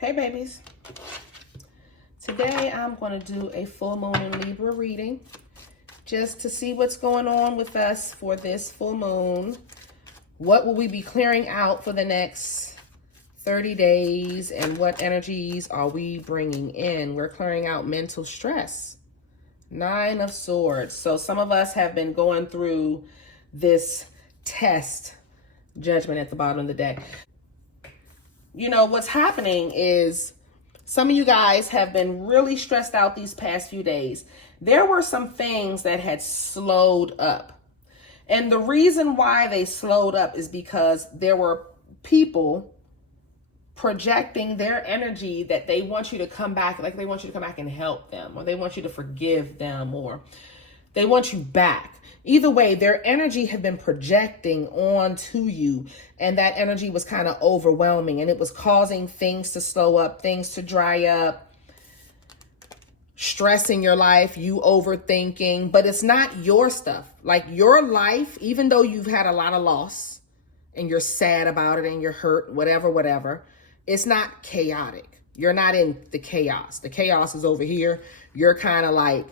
Hey babies, today I'm going to do a full moon in Libra reading just to see what's going on with us for this full moon. What will we be clearing out for the next 30 days and what energies are we bringing in? We're clearing out mental stress. 9 of Swords. So some of us have been going through this test, Judgment at the bottom of the deck. You know, what's happening is some of you guys have been really stressed out these past few days. There were some things that had slowed up. And the reason why they slowed up is because there were people projecting their energy that they want you to come back, like they want you to come back and help them, or they want you to forgive them, or they want you back. Either way, their energy had been projecting onto you, and that energy was kind of overwhelming, and it was causing things to slow up, things to dry up, stress in your life, you overthinking, but it's not your stuff. Like your life, even though you've had a lot of loss and you're sad about it and you're hurt, whatever, it's not chaotic. You're not in the chaos. The chaos is over here. You're kind of like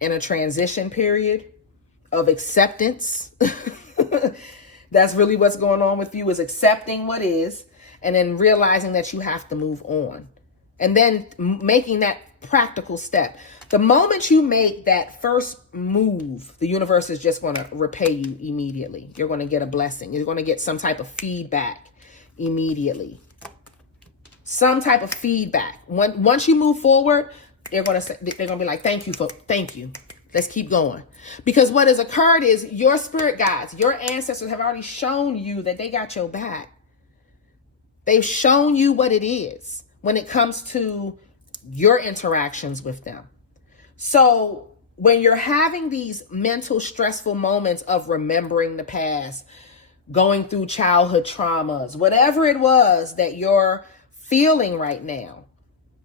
in a transition period of acceptance. That's really what's going on with you, is accepting what is and then realizing that you have to move on and then making that practical step. The moment you make that first move, the universe is just going to repay you immediately. You're going to get a blessing. You're going to get some type of feedback immediately. Some type of feedback. Once you move forward, they're going to be like, thank you. Let's keep going. Because what has occurred is your spirit guides, your ancestors have already shown you that they got your back. They've shown you what it is when it comes to your interactions with them. So when you're having these mental stressful moments of remembering the past, going through childhood traumas, whatever it was that you're feeling right now,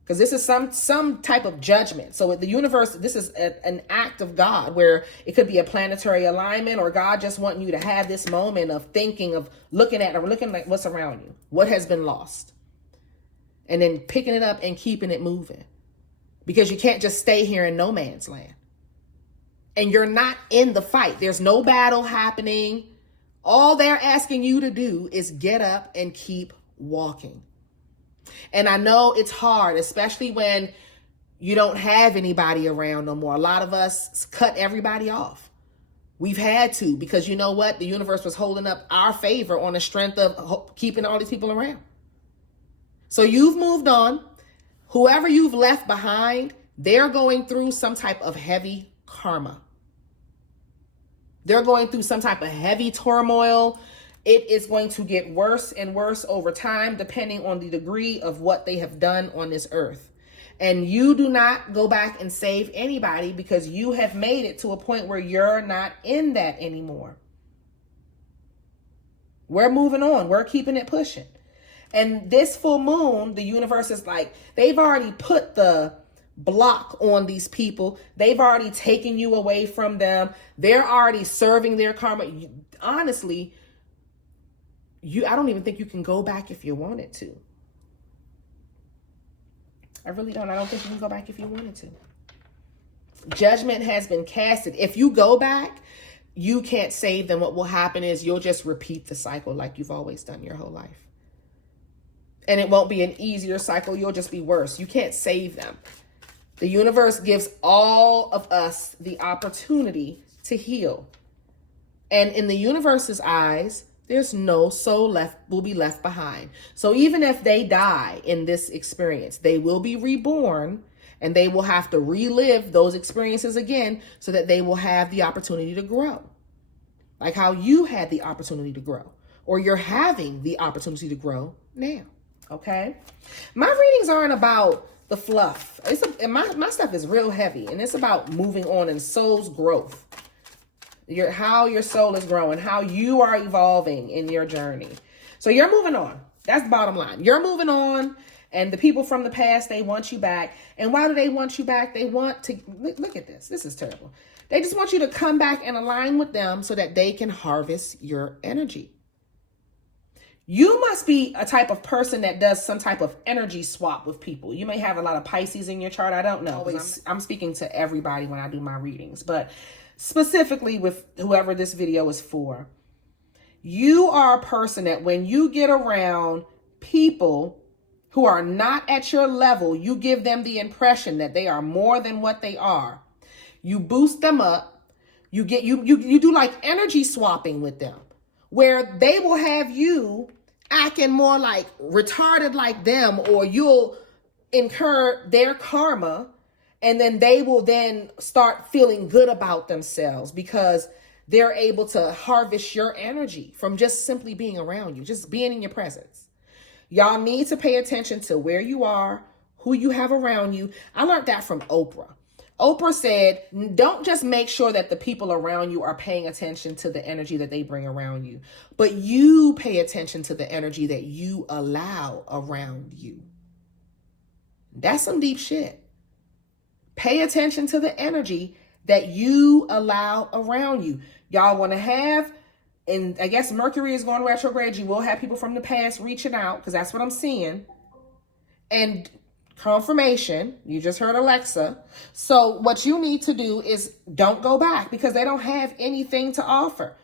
because this is some type of judgment. So the universe, this is an act of God, where it could be a planetary alignment, or God just wanting you to have this moment of thinking, of looking at what's around you, what has been lost, and then picking it up and keeping it moving, because you can't just stay here in no man's land. And you're not in the fight. There's no battle happening. All they're asking you to do is get up and keep walking. And I know it's hard, especially when you don't have anybody around no more. A lot of us cut everybody off. We've had to, because you know what? The universe was holding up our favor on the strength of keeping all these people around. So you've moved on. Whoever you've left behind, they're going through some type of heavy karma. They're going through some type of heavy turmoil. It is going to get worse and worse over time, depending on the degree of what they have done on this earth. And you do not go back and save anybody, because you have made it to a point where you're not in that anymore. We're moving on. We're keeping it pushing. And this full moon, the universe is like, they've already put the block on these people. They've already taken you away from them. They're already serving their karma. Honestly, I don't even think you can go back if you wanted to. I really don't. I don't think you can go back if you wanted to. Judgment has been casted. If you go back, you can't save them. What will happen is you'll just repeat the cycle like you've always done your whole life. And it won't be an easier cycle. You'll just be worse. You can't save them. The universe gives all of us the opportunity to heal. And in the universe's eyes, there's no soul will be left behind. So even if they die in this experience, they will be reborn, and they will have to relive those experiences again, so that they will have the opportunity to grow. Like how you had the opportunity to grow, or you're having the opportunity to grow now. Okay. My readings aren't about the fluff. My stuff is real heavy, and it's about moving on and soul's growth. How your soul is growing, how you are evolving in your journey. So you're moving on. That's the bottom line. You're moving on, and the people from the past, they want you back. And why do they want you back? They want to, look at this. This is terrible. They just want you to come back and align with them so that they can harvest your energy. You must be a type of person that does some type of energy swap with people. You may have a lot of Pisces in your chart. I don't know. I'm speaking to everybody when I do my readings, but specifically with whoever this video is for. You are a person that when you get around people who are not at your level, you give them the impression that they are more than what they are. You boost them up. You do like energy swapping with them, where they will have you acting more like retarded like them, or you'll incur their karma, and then they will then start feeling good about themselves because they're able to harvest your energy from just simply being around you, just being in your presence. Y'all need to pay attention to where you are, who you have around you. I learned that from Oprah. Oprah said, don't just make sure that the people around you are paying attention to the energy that they bring around you, but you pay attention to the energy that you allow around you. That's some deep shit. Pay attention to the energy that you allow around you. Y'all want to have, and I guess Mercury is going retrograde. You will have people from the past reaching out, because that's what I'm seeing. And confirmation, you just heard Alexa. So what you need to do is don't go back, because they don't have anything to offer.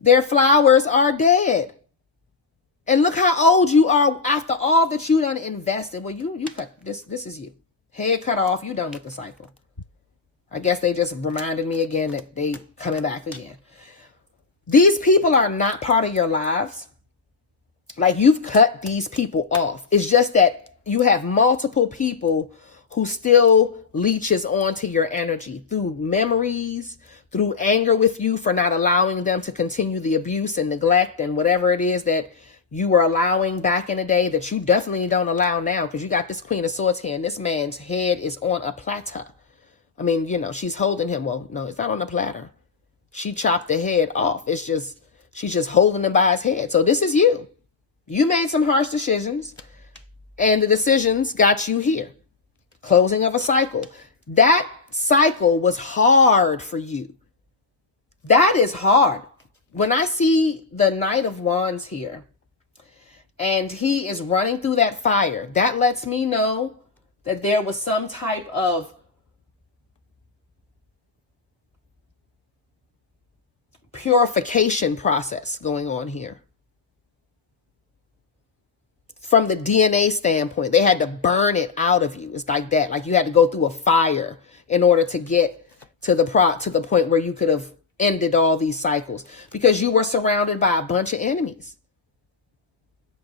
Their flowers are dead. And look how old you are after all that you done invested. Well, you cut this is you. Head cut off, you done with the cycle. I guess they just reminded me again that they coming back again. These people are not part of your lives. Like, you've cut these people off. It's just that you have multiple people who still leeches onto your energy through memories, through anger with you for not allowing them to continue the abuse and neglect and whatever it is that you were allowing back in the day that you definitely don't allow now, because you got this Queen of Swords here and this man's head is on a platter. I mean, you know, she's holding him. Well, no, it's not on a platter. She chopped the head off. It's just, she's just holding him by his head. So this is you. You made some harsh decisions, and the decisions got you here. Closing of a cycle. That cycle was hard for you. That is hard. When I see the Knight of Wands here, and he is running through that fire, that lets me know that there was some type of purification process going on here. From the DNA standpoint, they had to burn it out of you. It's like that. Like, you had to go through a fire in order to get to the point where you could have ended all these cycles, because you were surrounded by a bunch of enemies.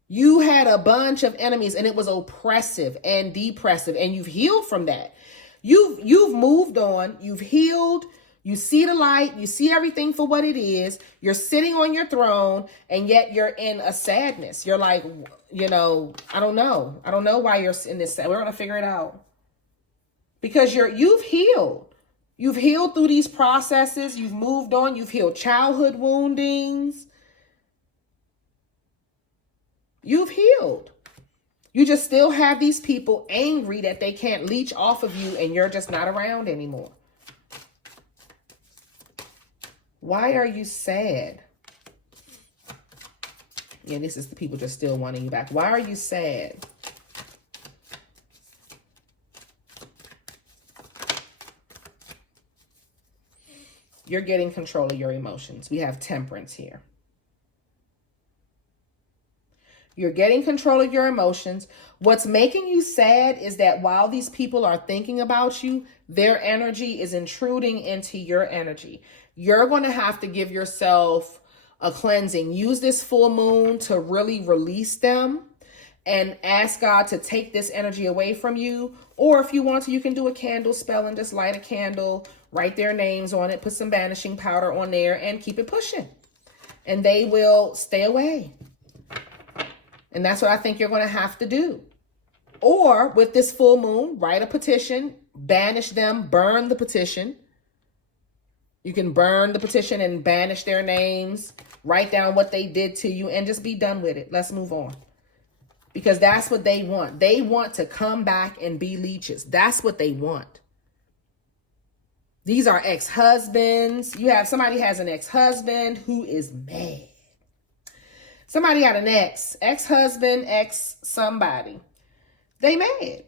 You had a bunch of enemies, and it was oppressive and depressive, and you've healed from that. You've moved on. You've healed. You see the light. You see everything for what it is. You're sitting on your throne, and yet you're in a sadness. You're like, you know, I don't know. I don't know why you're in this. We're going to figure it out. Because you've healed. You've healed through these processes. You've moved on. You've healed childhood woundings. You've healed. You just still have these people angry that they can't leech off of you, and you're just not around anymore. Why are you sad? Yeah, this is the people just still wanting you back. Why are you sad? You're getting control of your emotions. We have Temperance here. You're getting control of your emotions. What's making you sad is that while these people are thinking about you, their energy is intruding into your energy. You're going to have to give yourself a cleansing. Use this full moon to really release them and ask God to take this energy away from you. Or if you want to, you can do a candle spell and just light a candle, write their names on it, put some banishing powder on there, and keep it pushing. And they will stay away. And that's what I think you're going to have to do. Or with this full moon, write a petition, banish them, burn the petition. You can burn the petition and banish their names, write down what they did to you, and just be done with it. Let's move on. Because that's what they want. They want to come back and be leeches. That's what they want. These are ex-husbands. Somebody has an ex-husband who is mad. Somebody got an ex-husband, ex-somebody. They mad.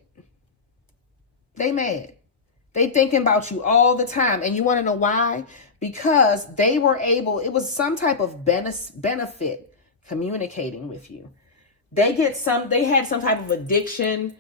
They mad. They thinking about you all the time. And you want to know why? Because they were able, it was some type of benefit communicating with you. They had some type of addiction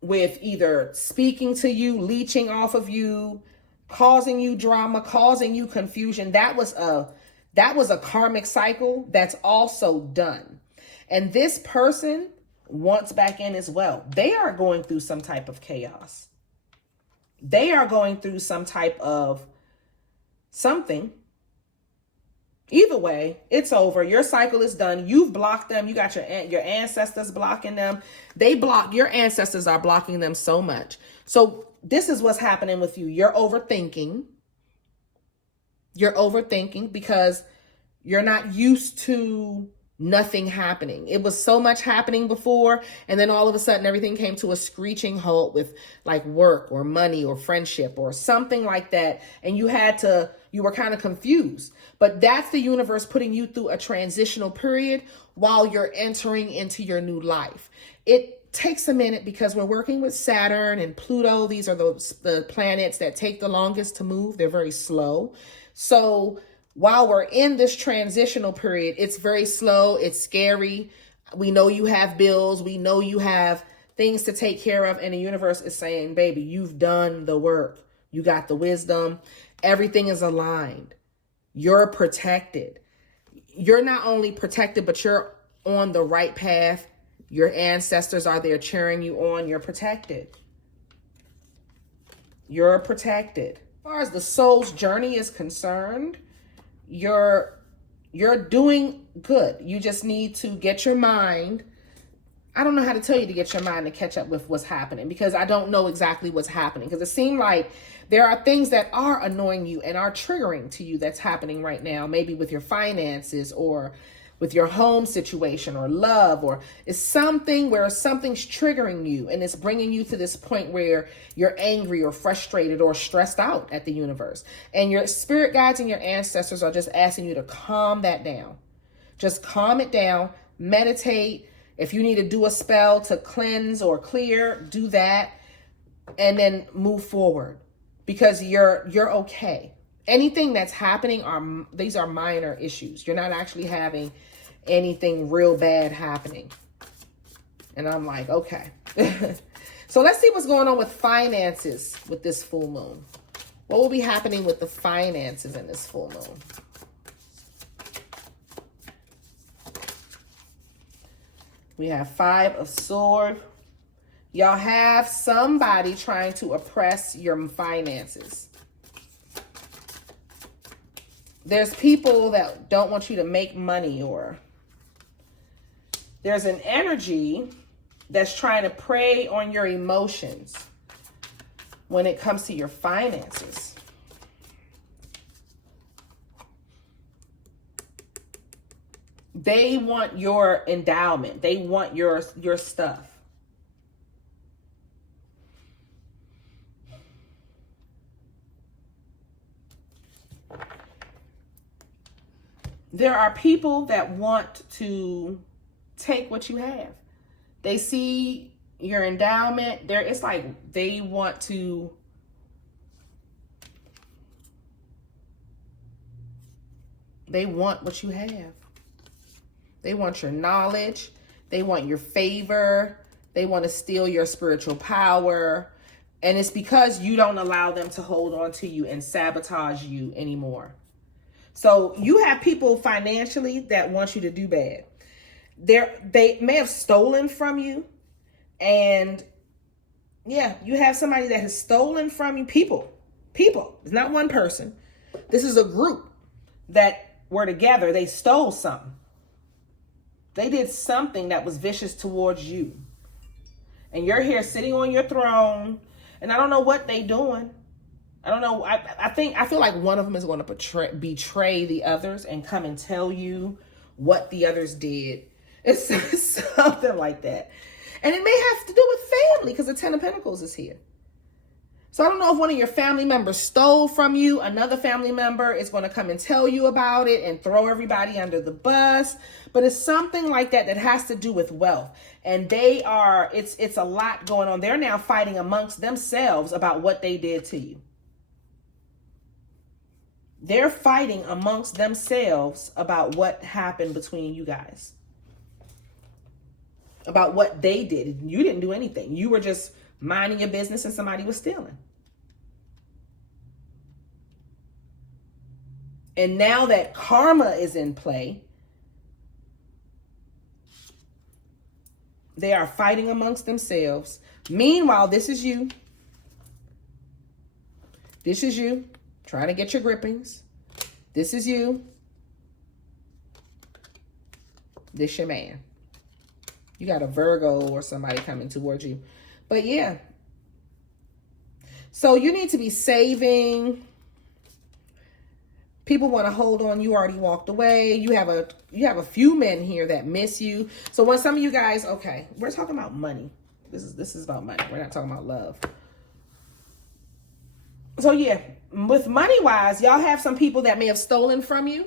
with either speaking to you, leeching off of you, causing you drama, causing you confusion. That was a karmic cycle that's also done. And this person wants back in as well. They are going through some type of chaos. They are going through some type of something. Either way, it's over. Your cycle is done. You've blocked them. You got your ancestors blocking them. Your ancestors are blocking them so much. So this is what's happening with you. You're overthinking. You're overthinking because you're not used to nothing happening. It was so much happening before, and then all of a sudden everything came to a screeching halt with like work or money or friendship or something like that, and you were kind of confused. But that's the universe putting you through a transitional period while you're entering into your new life. It takes a minute because we're working with Saturn and Pluto. These are the planets that take the longest to move. They're very slow. So while we're in this transitional period, it's very slow. It's scary. We know you have bills. We know you have things to take care of. And the universe is saying, baby, you've done the work. You got the wisdom. Everything is aligned. You're protected. You're not only protected, but you're on the right path. Your ancestors are there cheering you on. You're protected. You're protected. As far as the soul's journey is concerned, you're doing good. You just need to get your mind. I don't know how to tell you to get your mind to catch up with what's happening because I don't know exactly what's happening, because it seems like there are things that are annoying you and are triggering to you that's happening right now, maybe with your finances or with your home situation or love, or it's something where something's triggering you and it's bringing you to this point where you're angry or frustrated or stressed out at the universe. And your spirit guides and your ancestors are just asking you to calm that down. Just calm it down, meditate. If you need to do a spell to cleanse or clear, do that, and then move forward because you're okay. Anything that's happening these are minor issues. You're not actually having anything real bad happening. And I'm like, okay. So let's see what's going on with finances with this full moon. What will be happening with the finances in this full moon? We have 5 of Swords. Y'all have somebody trying to oppress your finances. There's people that don't want you to make money, or there's an energy that's trying to prey on your emotions when it comes to your finances. They want your endowment. They want your stuff. There are people that want to take what you have. They see your endowment. It's like they want to what you have. They want your knowledge. They want your favor. They want to steal your spiritual power. And it's because you don't allow them to hold on to you and sabotage you anymore. So you have people financially that want you to do bad. They may have stolen from you. And yeah, you have somebody that has stolen from you. People. It's not one person. This is a group that were together. They stole something. They did something that was vicious towards you. And you're here sitting on your throne. And I don't know what they doing. I don't know. I feel like one of them is going to betray the others and come and tell you what the others did. It's something like that. And it may have to do with family because the 10 of Pentacles is here. So I don't know if one of your family members stole from you. Another family member is going to come and tell you about it and throw everybody under the bus. But it's something like that that has to do with wealth. And it's a lot going on. They're now fighting amongst themselves about what they did to you. They're fighting amongst themselves about what happened between you guys. About what they did. You didn't do anything. You were just minding your business and somebody was stealing. And now that karma is in play, they are fighting amongst themselves. Meanwhile, this is you. This is you trying to get your grippings. This is you. This your man. You got a Virgo or somebody coming towards you. But yeah. So you need to be saving. People want to hold on. You already walked away. You have a few men here that miss you. So when some of you guys, okay, we're talking about money. This is about money. We're not talking about love. So yeah, with money wise, y'all have some people that may have stolen from you.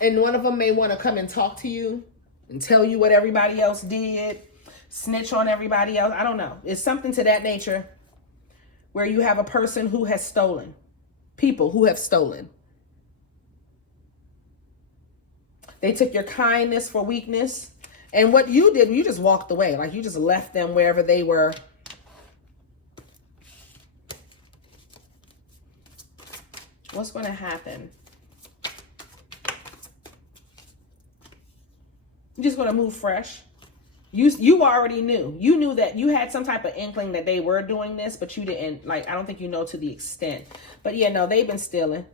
And one of them may want to come and talk to you and tell you what everybody else did. Snitch on everybody else. I don't know. It's something to that nature where you have a person who has stolen. People who have stolen. They took your kindness for weakness. And what you did, you just walked away. Like you just left them wherever they were. What's going to happen? You're just going to move fresh. You already knew. You knew that you had some type of inkling that they were doing this, but you didn't, I don't think you know to the extent. But yeah, no, they've been stealing.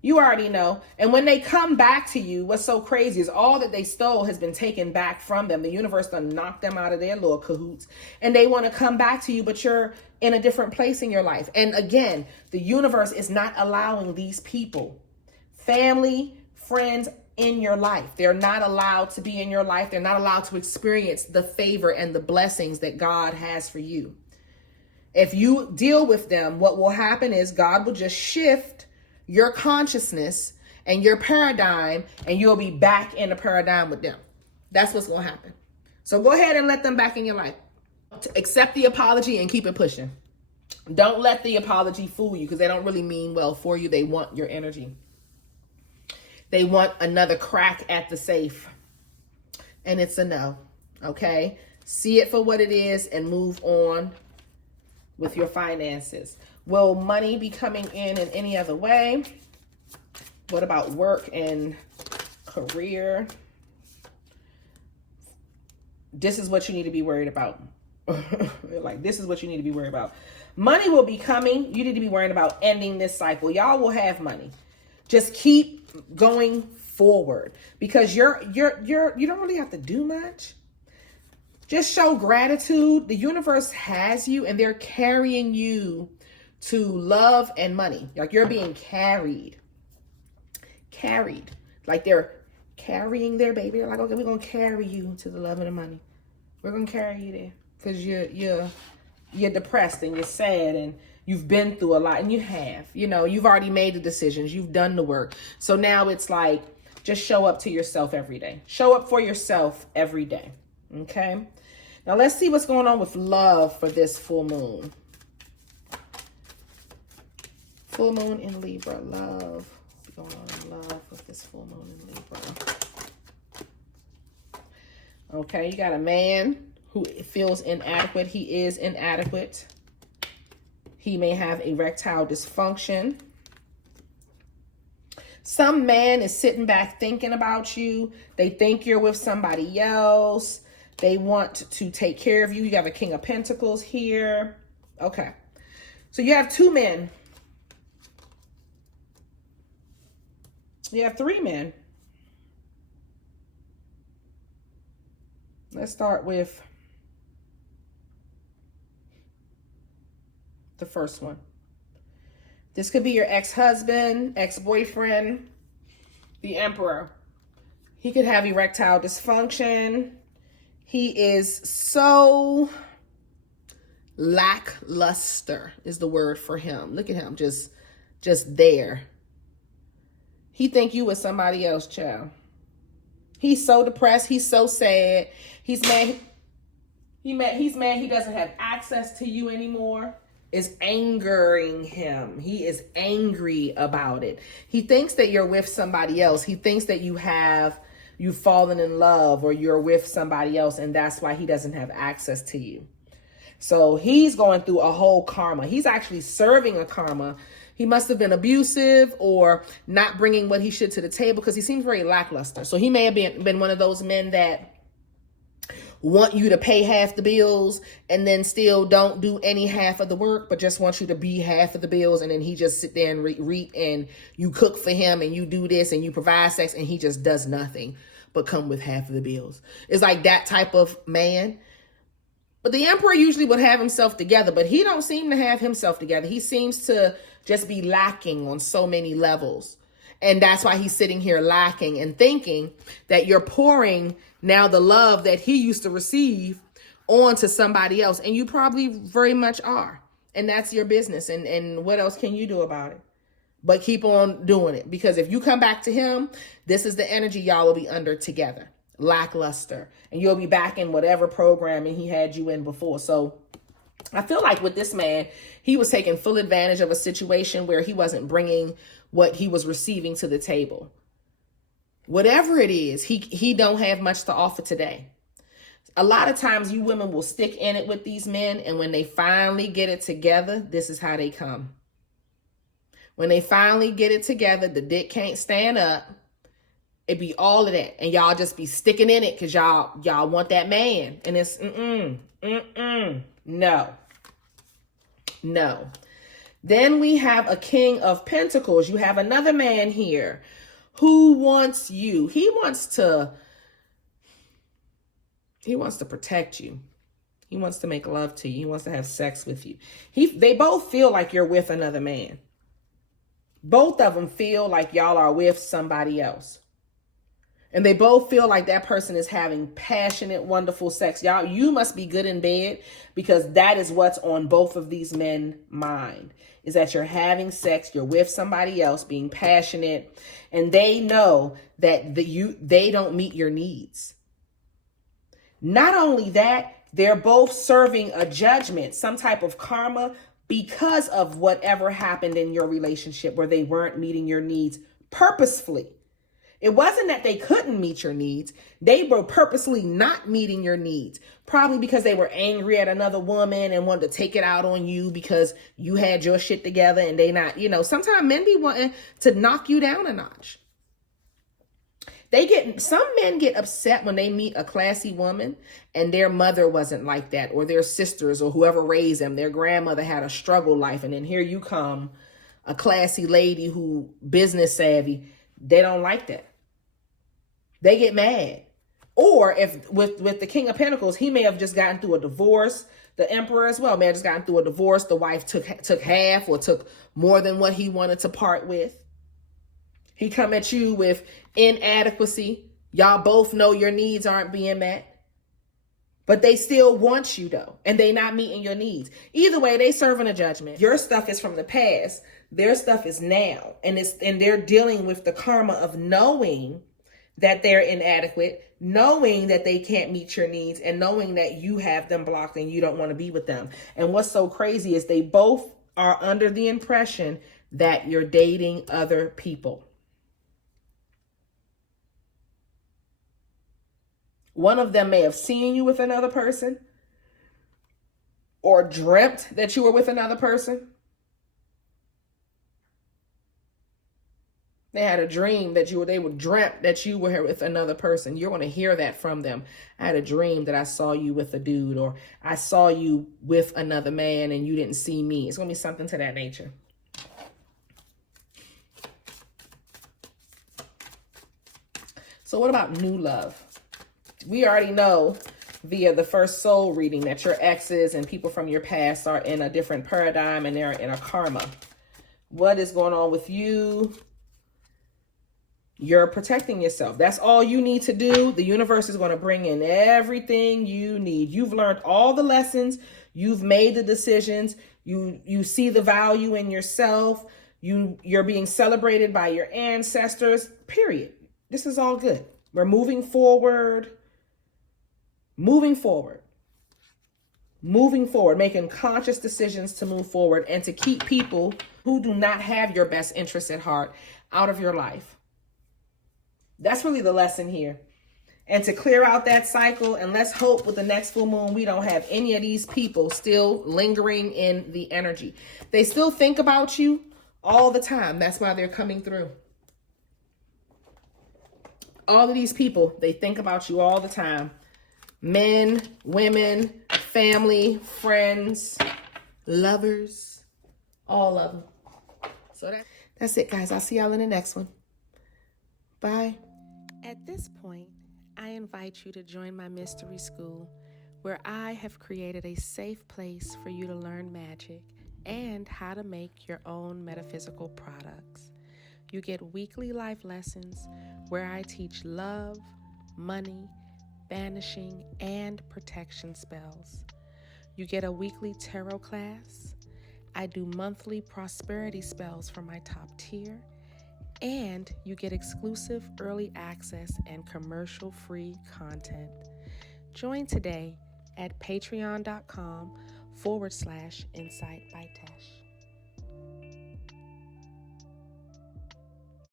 You already know. And when they come back to you, what's so crazy is all that they stole has been taken back from them. The universe done knocked them out of their little cahoots. And they want to come back to you, but you're in a different place in your life. And again, the universe is not allowing these people, family, friends, in your life. They're not allowed to be in your life. They're not allowed to experience the favor and the blessings that God has for you. If you deal with them, what will happen is God will just shift your consciousness and your paradigm, and you'll be back in the paradigm with them. That's what's going to happen. So go ahead and let them back in your life. Accept the apology and keep it pushing. Don't let the apology fool you because they don't really mean well for you. They want your energy. They want another crack at the safe. And it's a no. Okay? See it for what it is and move on with your finances. Will money be coming in any other way? What about work and career? This is what you need to be worried about. This is what you need to be worried about. Money will be coming. You need to be worrying about ending this cycle. Y'all will have money. Just keep going forward because you don't really have to do much. Just show gratitude. The universe has you and they're carrying you to love and money. Like you're being carried. Like they're carrying their baby. They're like, okay, we're going to carry you to the love and the money. We're going to carry you there because you're depressed and you're sad and you've been through a lot, and you have, you've already made the decisions. You've done the work. So now it's like, just show up to yourself every day. Show up for yourself every day. Okay. Now let's see what's going on with love for this full moon. Full moon in Libra. Love. What's going on in love with this full moon in Libra? Okay. You got a man who feels inadequate. He is inadequate. He may have erectile dysfunction. Some man is sitting back thinking about you. They think you're with somebody else. They want to take care of you. You have a King of Pentacles here. Okay. So you have two men. You have three men. Let's start with the first one. This could be your ex-husband, ex-boyfriend, the Emperor. He could have erectile dysfunction. He is so Lackluster is the word for him. Look at him, just there. He think you was somebody else, child. He's so depressed. He's so sad. He's mad. He's mad he doesn't have access to you anymore. It's angering him. He is angry about it. He thinks that you're with somebody else. He thinks that you've fallen in love or you're with somebody else, and that's why he doesn't have access to you. So he's going through a whole karma. He's actually serving a karma. He must have been abusive or not bringing what he should to the table because he seems very lackluster. So he may have been one of those men that want you to pay half the bills and then still don't do any half of the work, but just want you to be half of the bills. And then he just sit there and reap and you cook for him and you do this and you provide sex and he just does nothing but come with half of the bills. It's like that type of man. But the emperor usually would have himself together, but he don't seem to have himself together. He seems to just be lacking on so many levels. And that's why he's sitting here lacking and thinking that you're pouring now the love that he used to receive onto somebody else. And you probably very much are. And that's your business. And what else can you do about it? But keep on doing it. Because if you come back to him, this is the energy y'all will be under together. Lackluster. And you'll be back in whatever programming he had you in before. So I feel like with this man, he was taking full advantage of a situation where he wasn't bringing what he was receiving to the table. Whatever it is, he don't have much to offer today. A lot of times you women will stick in it with these men, and when they finally get it together, this is how they come. When they finally get it together, the dick can't stand up. It be all of that, and y'all just be sticking in it because y'all want that man, and it's no. Then we have a King of Pentacles. You have another man here who wants you. He wants to protect you. He wants to make love to you. He wants to have sex with you. They both feel like you're with another man. Both of them feel like y'all are with somebody else. And they both feel like that person is having passionate, wonderful sex. Y'all, you must be good in bed because that is what's on both of these men's mind. Is that you're having sex, you're with somebody else, being passionate, and they know that they don't meet your needs. Not only that, they're both serving a judgment, some type of karma because of whatever happened in your relationship where they weren't meeting your needs purposefully. It wasn't that they couldn't meet your needs. They were purposely not meeting your needs, probably because they were angry at another woman and wanted to take it out on you because you had your shit together and they not, sometimes men be wanting to knock you down a notch. Some men get upset when they meet a classy woman and their mother wasn't like that, or their sisters or whoever raised them, their grandmother had a struggle life. And then here you come, a classy lady who business savvy. They don't like that. They get mad. Or if with the King of Pentacles, he may have just gotten through a divorce. The Emperor as well may have just gotten through a divorce. The wife took half or took more than what he wanted to part with. He come at you with inadequacy. Y'all both know your needs aren't being met. But they still want you though. And they not meeting your needs. Either way, they serving a judgment. Your stuff is from the past. Their stuff is now. And they're dealing with the karma of knowing that they're inadequate, knowing that they can't meet your needs, and knowing that you have them blocked and you don't want to be with them. And what's so crazy is they both are under the impression that you're dating other people. One of them may have seen you with another person or dreamt that you were with another person. They had a dream that they were dreamt that you were with another person. You're going to hear that from them. I had a dream that I saw you with a dude, or I saw you with another man and you didn't see me. It's going to be something to that nature. So what about new love? We already know via the first soul reading that your exes and people from your past are in a different paradigm and they're in a karma. What is going on with you? You're protecting yourself. That's all you need to do. The universe is going to bring in everything you need. You've learned all the lessons You've made the decisions. You see the value in yourself. You're being celebrated by your ancestors, period. This is all good. We're moving forward, making conscious decisions to move forward and to keep people who do not have your best interests at heart out of your life. That's really the lesson here. And to clear out that cycle, and let's hope with the next full moon, we don't have any of these people still lingering in the energy. They still think about you all the time. That's why they're coming through. All of these people, they think about you all the time. Men, women, family, friends, lovers, all of them. So that's it, guys. I'll see y'all in the next one. Bye. At this point, I invite you to join my mystery school, where I have created a safe place for you to learn magic and how to make your own metaphysical products. You get weekly life lessons where I teach love, money, banishing, and protection spells. You get a weekly tarot class. I do monthly prosperity spells for my top tier. And you get exclusive early access and commercial-free content. Join today at patreon.com/Insight by Tesh.